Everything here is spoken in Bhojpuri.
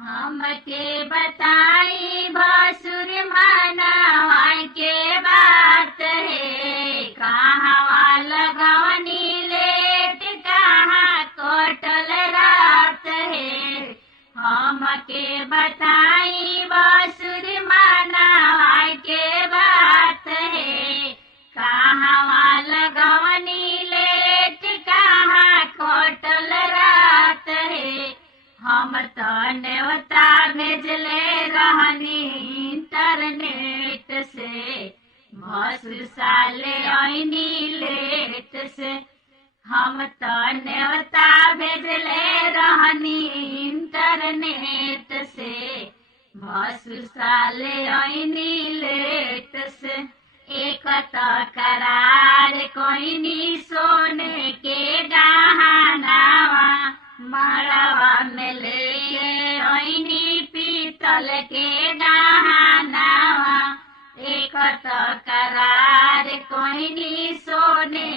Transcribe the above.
हमके बताई भसुर मनवा के बात है। कहाँ लगवनी लेट कहाँ कोटल रात है। हमके बताई भसुर मनवा के बात है। कहाँ लगवनी लेट कहाँ कोटल रात है। हम तो न्योता भेजले रहनी इंटरनेट से। भसुर साले आईनी लेट से। हम तो न्योता भेजले रहनी इंटरनेट से। भसुर साले आईनी लेट से। एक तो करार कोईनी सोने के गहनावा। मड़वा में ले आईनी पीतल के गहनावा। एक तो करार कोईनी सोने